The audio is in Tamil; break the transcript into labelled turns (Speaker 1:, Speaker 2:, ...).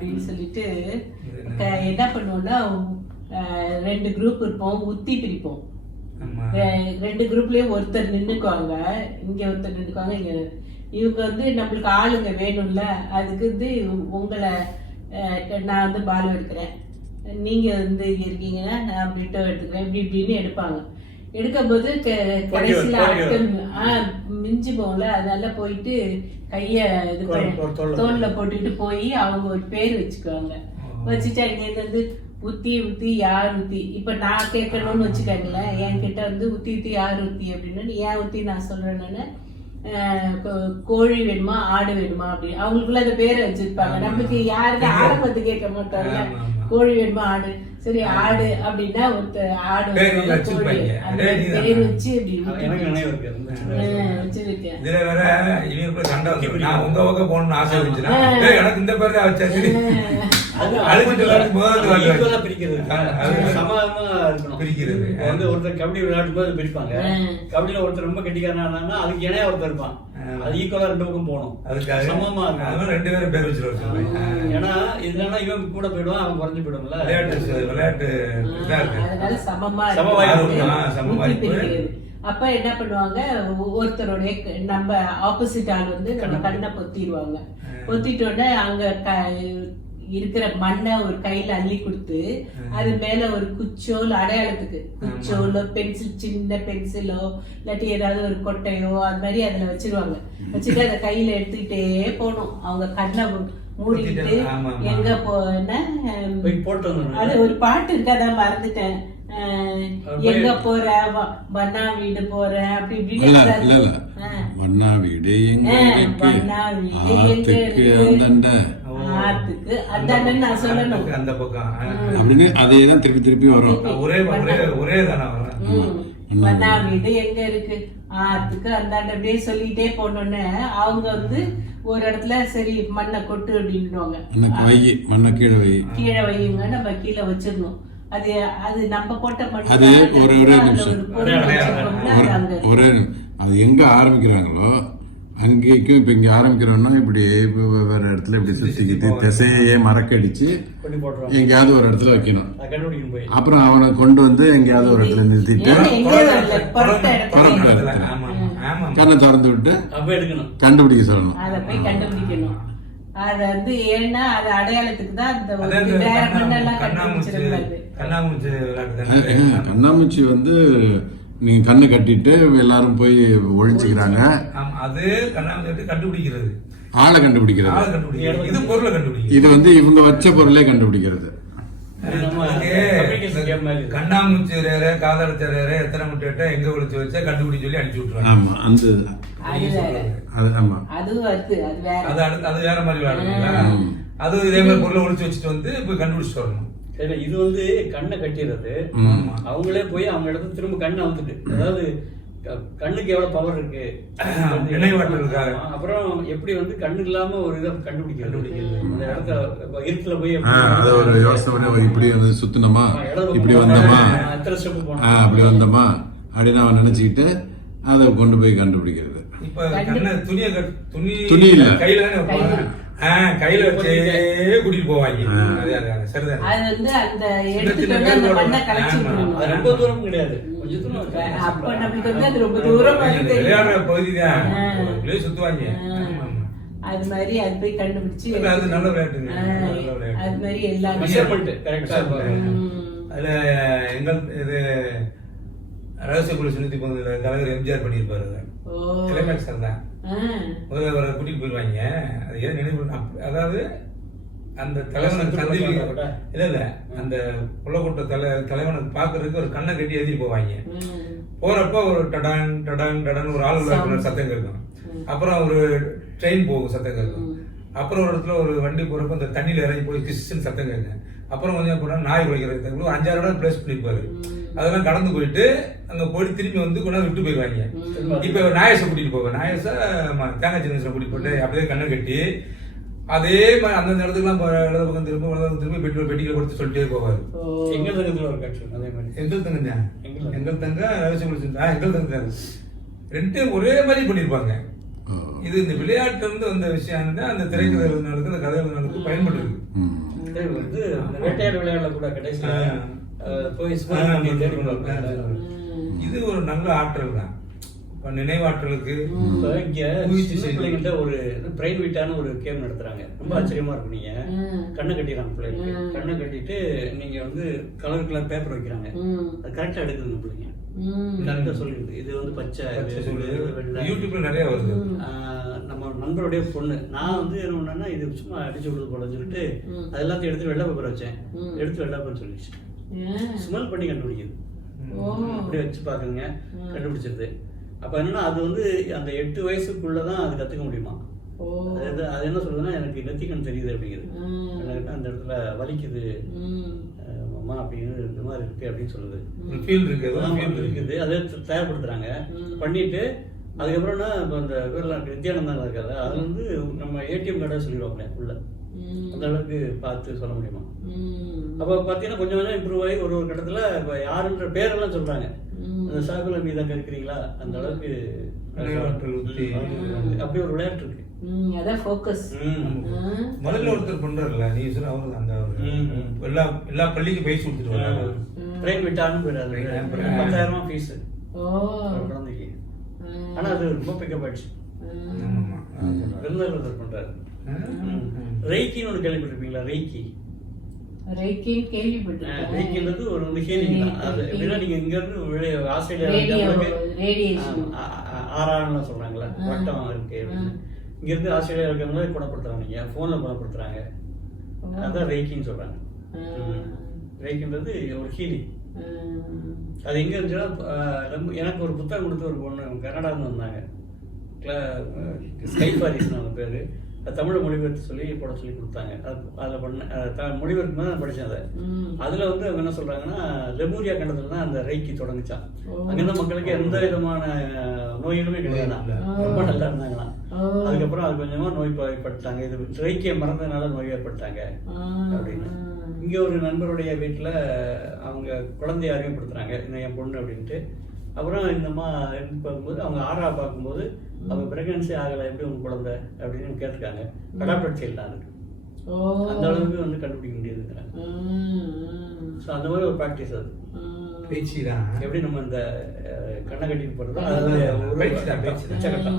Speaker 1: அப்படின்னு சொல்லிட்டு என்ன? பண்ணுவோம்னா ரெண்டு குரூப் இருப்போம் உத்தி பிரிப்போம். ரெண்டு குரூப்லயும் ஒருத்தர் நின்னுக்குவாங்க இங்க ஒருத்தர் நின்னுக்குவாங்க இங்க இவங்க வந்து நம்மளுக்கு ஆளுங்க வேணும்ல அதுக்கு வந்து உங்களை நான் வந்து பால் எடுக்கிறேன். நீங்க வந்து இருக்கீங்கன்னா நான் பிட்டோ எடுத்துக்கிறேன் இப்படி இப்படின்னு எடுப்பாங்க. எடுக்கும்போது கடைசியில ஆஹ் மிஞ்சி போகல. அதனால போயிட்டு கைய இது
Speaker 2: தோல்ல
Speaker 1: போட்டுட்டு போய் அவங்க ஒரு பேர் வச்சுக்குவாங்க. வச்சுட்டு அங்கேருந்து வந்து உத்தி உத்தி யார் உத்தி? இப்ப நான் கேட்கணும்னு வச்சுக்கோங்களேன். என்கிட்ட வந்து உத்தி உத்தி யார் உத்தி அப்படின்னு. ஏன் உத்தி நான் சொல்றேன்னு கோழி வேணுமா ஆடு வேணுமா அப்படி அவங்களுக்குள்ள அந்த பேரை வச்சிருப்பாங்க. நம்மளுக்கு யாருக்கு ஆடை பத்தி கேட்க மாட்டாங்க. கோழி வேணுமா ஆடு? சரி ஆடு அப்படின்னா ஒருத்தர் ஆடு
Speaker 3: பேர்
Speaker 1: வச்சு
Speaker 3: இதுல வேற இவங்க சண்டை நான் உங்க பக்கம் போகணும்னு ஆசை இருந்துச்சுன்னா "டேய், எனக்கு இந்த பேர் தான் வச்சாச்சு
Speaker 2: அது பிரிக்கிறது. சமமா வந்து ஒருத்தர் கபடி விளையாடும் போது பிரிப்பாங்க. கபடியில ஒருத்தர் ரொம்ப கெட்டிக்காரனா இருந்தாங்கன்னா அதுக்கு இணையா ஒருத்தர் இருப்பான். அது ஈக்குவலா ரெண்டு பக்கம் போகணும்.
Speaker 3: அதுக்காக
Speaker 2: சமமா இருக்கணும்.
Speaker 3: அதுவும் ரெண்டு பேரும் பேர் வச்சிருவாங்க
Speaker 2: ஏன்னா இதுலன்னா இவன் கூட போயிடுவான் அவன் குறைஞ்சு போயிடும்ல
Speaker 3: விளையாட்டு
Speaker 1: சமமா
Speaker 2: சம
Speaker 1: இருக்கு.
Speaker 2: வாய்ப்பு.
Speaker 3: ஆ, சம
Speaker 1: ஊத்தி
Speaker 3: வாய்ப்பு.
Speaker 1: பிரிக்கிறது. அப்ப என்ன பண்ணுவாங்க? ஒருத்தருடைய நம்ம ஆப்போசிட் ஆள் வந்து நம்ம கண்ணை பொத்திடுவாங்க. பொத்திட்ட உடனே அங்க இருக்கிற மண்ணை ஒரு கையில அள்ளி கொடுத்து அது மேல ஒரு குச்சோ இல்ல அடையாளத்துக்கு குச்சோ இல்ல பென்சில் சின்ன பென்சிலோ இல்லாட்டி ஏதாவது ஒரு கொட்டையோ அது மாதிரி அதுல வச்சிருவாங்க. வச்சுட்டு அதை கையில எடுத்துக்கிட்டே போகணும். அவங்க கண்ணை மூ- மூடிக்கிட்டு
Speaker 3: ஆமா, ஆமா.
Speaker 1: எங்க போன. அது ஒரு பாட்டு இருக்கு அதான் மறந்துட்டேன். எங்க போற? வ- வண்ணா வீடு போற? அப்படி அஹ்,
Speaker 4: வண்ணா வீடு எங்க ஆத்துக்கு
Speaker 1: அதானே நான் சொல்லணும்.
Speaker 3: அந்த பக்கம்.
Speaker 4: அப்படின்னு அதே தான் திருப்பி திருப்பி வரும்.
Speaker 3: ஒரே ஒரே ஒரே தானே
Speaker 1: வீடு எங்க இருக்கு? ஆத்துக்கு அந்தாண்ட அப்படியே சொல்லிட்டே போனோன்னே அவங்க வந்து ஒரு இடத்துல சரி மண்ணை கொட்டு அப்படின்னுவாங்க.
Speaker 4: மண்ணை வை மண்ணை கீழே வை
Speaker 1: கீழே வையுங்க நம்ம கீழே வச்சிடணும். அது அது நம்ம போட்ட மண்
Speaker 4: அது ஒரு ஒரே நிமிஷம்.
Speaker 1: ஒரே அது
Speaker 4: எங்க ஆரம்பிக்கிறாங்களோ அங்கேக்கும் இப்ப இங்க ஆரம்பிக்கிறோம்னா இப்படி வேற இடத்துல இப்படி சுத்திக்கிட்டு திசையே மறக்கடிச்சு எங்கேயாவது ஒரு இடத்துல வைக்கணும்.
Speaker 2: அதை கண்டுபிடிக்கணும் போய்.
Speaker 4: அப்புறம் அவனை கொண்டு வந்து எங்கேயாவது ஒரு இடத்துல நிறுத்திட்டு கண்ணை திறந்து விட்டு
Speaker 2: அப்ப எடுக்கணும்.
Speaker 4: கண்டுபிடிக்க சொல்லணும்.
Speaker 1: அதை வந்து ஏன்னா அது அடையாளத்துக்கு தான்
Speaker 3: கண்ணாமூச்சி
Speaker 4: வந்து நீங்க கண்ணை கட்டிட்டு எல்லாரும் போய் ஒழிச்சுக்கிறாங்க.
Speaker 3: ஆமா, அது கண்டுபிடிக்கிறது.
Speaker 4: ஆளை கண்டுபிடிக்கிறது.
Speaker 3: இது பொருளை கண்டுபிடிக்கிறது.
Speaker 4: இது வந்து இவங்க வச்ச பொருளே கண்டுபிடிக்கிறது.
Speaker 3: கண்ணாமூச்சி ரேர காதல் ரேர எத்தனை முட்டை எங்க ஒளிச்சு வச்சா கண்டுபிடிச்சு சொல்லி அனுப்பிச்சு விட்டுருவாங்க.
Speaker 4: ஆமா அந்த
Speaker 1: அது வேற.
Speaker 4: அது ஆமா.
Speaker 1: அது வேற.
Speaker 3: அது அடுத்து அது வேற மாதிரி விளையாடுங்களா அது இதே மாதிரி பொருளை ஒளிச்சு வச்சுட்டு வந்து போய் கண்டுபிடிச்சிட்டு வரணும்.
Speaker 2: சரி இது வந்து கண்ணை கட்டிடுறது. அவங்களே போய் அவங்க இடத்துல திரும்ப கண்ணை வந்துட்டு அதாவது கண்ணுக்கு எவ்வளவு பவர் இருக்கு. அப்புறம் எப்படி வந்து கண்ணு இல்லாம ஒரு இதை கண்டுபிடிக்கிறது? அந்த இடத்துல இருட்டுல போய்
Speaker 4: அது ஒரு யோசனை இப்படி வந்து சுத்தினோமா? இப்படி வந்தோமா? அப்படி வந்தோமா? அப்படின்னு அவன் நினைச்சுக்கிட்டு அதை கொண்டு போய் கண்டுபிடிக்கிறது.
Speaker 3: இப்ப கண்ண துணியை துணி
Speaker 4: துணி இல்ல.
Speaker 3: கையில. கையில வச்சே கூட்டிட்டு போவாங்க. சரிதான்?
Speaker 1: அது வந்து அந்த எடுத்துட்டு அந்த மண்ணை
Speaker 2: ரொம்ப தூரம் கிடையாது. கொஞ்சம் தூரம் இருக்கு.
Speaker 1: அப்ப நம்மளுக்கு வந்து அது ரொம்ப தூரம்
Speaker 3: பகுதி தான் சுத்துவாங்க.
Speaker 1: அது மாதிரி அது போய் கண்டுபிடிச்சு
Speaker 3: அது நல்ல விளையாட்டுங்க.
Speaker 1: அது மாதிரி எல்லாமே.
Speaker 2: Measurement correct ஆ இருக்கும்.
Speaker 1: ம்.
Speaker 3: அதுல எங்கள் இது ரகசிய குழு சுனித்தி பகுதியில கலைஞர் எம்ஜிஆர் பண்ணியிருப்பாரு. கிளைமேக்ஸ் தான்
Speaker 1: ஆ.
Speaker 3: முதல்ல அவரை கூட்டிட்டு போயிருவாங்க. அது ஏன் நினைவு அதாவது அந்த தலைவனை சந்தி இல்ல இல்ல. அந்த புள்ளக்கூட்ட தலை தலைவனை பாக்குறதுக்கு ஒரு கண்ணை கட்டி எழுதி போவாங்க.
Speaker 1: ம்.
Speaker 3: போறப்ப ஒரு டடான் டடான் டடான் ஒரு ஆள் சத்தம் கேட்கும். அப்புறம் ஒரு ட்ரெயின் போகும் சத்தம் கேட்கும். அப்புறம் ஒரு இடத்துல ஒரு வண்டி போறப்ப அந்த தண்ணியில இறங்கி போய் கிஸ்ன்னு சத்தம் கேட்கும். அப்புறம் கொஞ்சம் போனா நாய் குலைக்கிறது ஒரு அஞ்சாறு இடம் பிளேஸ் பண்ணிருப்பாரு அதெல்லாம் கடந்து போயிட்டு அங்க போயிட்டு திரும்பி வந்து கொண்டாந்து விட்டு போயிருவாங்க இப்ப நாயச கூட்டிட்டு போவேன். நாயச தேங்காய் சின்ன கூட்டிட்டு போட்டு அப்படியே கண்ணை கட்டி அதே மாதிரி அந்த இடத்துக்குலாம் இடது பக்கம் திரும்ப வலது பக்கம் திரும்ப பெட்ரோல் பெட்டிகளை கொடுத்து சொல்லிட்டே போவாரு.
Speaker 1: ஓ.
Speaker 2: எங்க தங்கத்துல ஒரு காட்சி அதே மாதிரி.
Speaker 3: எங்கள் தங்கஞ்சா
Speaker 2: எங்கள்
Speaker 3: எங்கள் தங்க குழு ஆ எங்கள் தங்க. ரெண்டு ஒரே மாதிரி பண்ணிருப்பாங்க
Speaker 4: ஓ.
Speaker 3: இது இந்த விளையாட்டு வந்து வந்த விஷயம் அந்த திரைக்கதை எழுதினாலுக்கு அந்த கதை எழுதினாலுக்கு பயன்பட்டு இருக்கு
Speaker 2: வந்து இந்த வேட்டையாடு விளையாடல கூட கடைசியில போய்.
Speaker 3: இது ஒரு நல்ல ஆற்றல் தான். இப்ப நினைவாற்றலுக்கு
Speaker 2: இப்ப இங்க. பிள்ளைங்கள்ட்ட ஒரு பிரைவேட்டான ஒரு கேம் நடத்துறாங்க. ரொம்ப ஆச்சரியமா இருக்கும் நீங்க.
Speaker 1: ம்.
Speaker 2: கண்ணை கட்டிடுறாங்க பிள்ளைங்களுக்கு.
Speaker 1: ம்.
Speaker 2: கண்ணை கட்டிட்டு நீங்க வந்து கலர் கலர் பேப்பர் வைக்கிறாங்க. அது கரெக்டா எடுக்குதுங்க பிள்ளைங்க.
Speaker 1: ம்.
Speaker 2: கரெக்டா சொல்லிடுது இது வந்து பச்சை.
Speaker 3: யூடியூப்ல நிறைய வருது
Speaker 2: நம்ம நண்பருடைய பொண்ணு நான் வந்து என்ன பண்ணேன்னா இது சும்மா அடிச்சு விடுறது போலன்னு சொல்லிட்டு. அது எல்லாத்தையும் எடுத்து வெள்ளை பேப்பர் வச்சேன். எடுத்து வெள்ளை பேப்பர் சொல்லிடுச்சு? ஸ்மெல் பண்ணி கண்டுபிடிக்குது. அப்படியே வச்சு பாக்குங்க. கண்டுபிடிச்சிருது அப்ப என்னன்னா அது வந்து அந்த எட்டு வயசுக்குள்ளதான் அது கத்துக்க முடியுமா
Speaker 1: ஓ.
Speaker 2: அது அது என்ன சொல்லுதுன்னா எனக்கு நெத்திக்கண் தெரியுது. எனக்கு அந்த இடத்துல வலிக்குது
Speaker 1: ம்.
Speaker 2: அஹ் அம்மா அப்படின்னு இந்த மாதிரி இருக்கு அப்படின்னு சொல்லுது
Speaker 3: ஒரு ஃபீல் இருக்கு ஏதோ
Speaker 2: ஆமா,
Speaker 3: ஃபீல் இருக்கு
Speaker 2: இருக்குது அதை தயார்படுத்துறாங்க. பண்ணிட்டு அதுக்கப்புறம்னா இப்போ அந்த பேர்லாம் நித்யானந்தா இருக்காது அது வந்து நம்ம ஏடிஎம் கார்டை சொல்லிடுவாங்க உள்ள. அந்த அளவுக்கு பார்த்து சொல்ல முடியுமா. அப்போ பார்த்தீங்கன்னா கொஞ்சம் கொஞ்சம் இம்ப்ரூவ் ஆகி ஒரு ஒரு கட்டத்தில் இப்போ யாருன்ற பேரெல்லாம் சொல்றாங்க.
Speaker 1: ம்.
Speaker 2: அந்த சாகுல மீது அங்கே இருக்கிறீங்களா அந்த அளவுக்கு. அப்படி ஒரு விளையாட்டு இருக்கு.
Speaker 1: ம். அதான் ஃபோக்கஸ்
Speaker 2: ம்.
Speaker 3: முதல்ல ஒருத்தர் பண்றாருல்ல நீ சொல்ல அவர் அந்த. எல்லா எல்லா பள்ளிக்கும் பயிற்சி கொடுத்துட்டு வர்றாரு
Speaker 2: ட்ரெயின் விட்டாலும் போயிடாது பத்தாயிரமா ஃபீஸ்
Speaker 1: ஓ.
Speaker 2: குழந்தைக்கு. அது ரொம்ப பிக்கப் ஆயிடுச்சு. விருந்தினர் பண்றாரு.
Speaker 3: ம்.
Speaker 2: ரெய்க்கின்னு ஒன்று கேள்விப்பட்டிருப்பீங்களா ரெய்க்கி
Speaker 1: ரெய்க்கின்னு கேள்விப்பட்டிருக்கேன்.
Speaker 2: ஒரு வந்து ஹீலிங் தான் அது எப்படின்னா நீங்க இங்க இருந்து ஆஸ்திரேலியா
Speaker 1: ரேடியோ
Speaker 2: இருக்கவங்களுக்கு,
Speaker 1: ரேடியேஷன்
Speaker 2: ஆமா, ஆ- ஆ- ஆறான்லாம் சொல்றாங்களா. வட்டம் இருக்கு. இங்க இருந்து ஆஸ்திரேலியா இருக்கவங்கள குணப்படுத்துறாங்க நீங்க போன்ல குணப்படுத்துறாங்க. அதான் ரெய்க்கின்னு சொல்றாங்க
Speaker 1: ம்.
Speaker 2: ரெய்க்கின்றது ஒரு ஹீலிங். அது எங்க இருந்துச்சுன்னா நம்ம- எனக்கு ஒரு புத்தகம் கொடுத்த ஒரு பொண்ணு கனடாந்து வந்தாங்க ஸ்கைஃபாரிஸ் அவங்க பேரு தமிழை மொழிபெயர்த்து சொல்லி போட சொல்லி கொடுத்தாங்க அது அதில் பண்ண அது த- மொழிபெயர்ப்பு தான் நான் படித்தேன் அதை. அதுல வந்து அவங்க என்ன சொல்றாங்கன்னா லெமூரியா கண்டத்துல தான் அந்த ரைக்கி தொடங்குச்சான். அங்கிருந்த மக்களுக்கு எந்த விதமான நோய்களுமே கிடையாதான்
Speaker 3: இல்ல.
Speaker 2: ரொம்ப நல்லா இருந்தாங்களாம். அதுக்கப்புறம் அது கொஞ்சமா நோய் ஏற்பட்டாங்க இது ரைக்கியை மறந்ததுனால நோய் ஏற்பட்டாங்க. அப்படின்னு இங்க ஒரு நண்பருடைய வீட்டுல அவங்க குழந்தைய அறிமுகப்படுத்துறாங்க இந்த என் பொண்ணு அப்படின்ட்டு அப்புறம் இந்த அம்மா இருந்து பார்க்கும்போது அவங்க ஆறா பார்க்கும்போது அவங்க பிரெக்னன்சி ஆகலை எப்படி உங்க குழந்தை? அப்படின்னு கேட்டிருக்காங்க. இருக்கு
Speaker 1: ஓ.
Speaker 2: அந்த அளவுக்கு வந்து கண்டுபிடிக்க முடியுதுங்கிறாங்க
Speaker 1: ம்.
Speaker 2: ஸோ அந்த மாதிரி ஒரு ப்ராக்டிஸ் அது.
Speaker 3: பேச்சு தான்
Speaker 2: எப்படி நம்ம இந்த கண்ணை கட்டிட்டு போறதோ
Speaker 3: அது பயிற்சி தான், பயிற்சி தான்.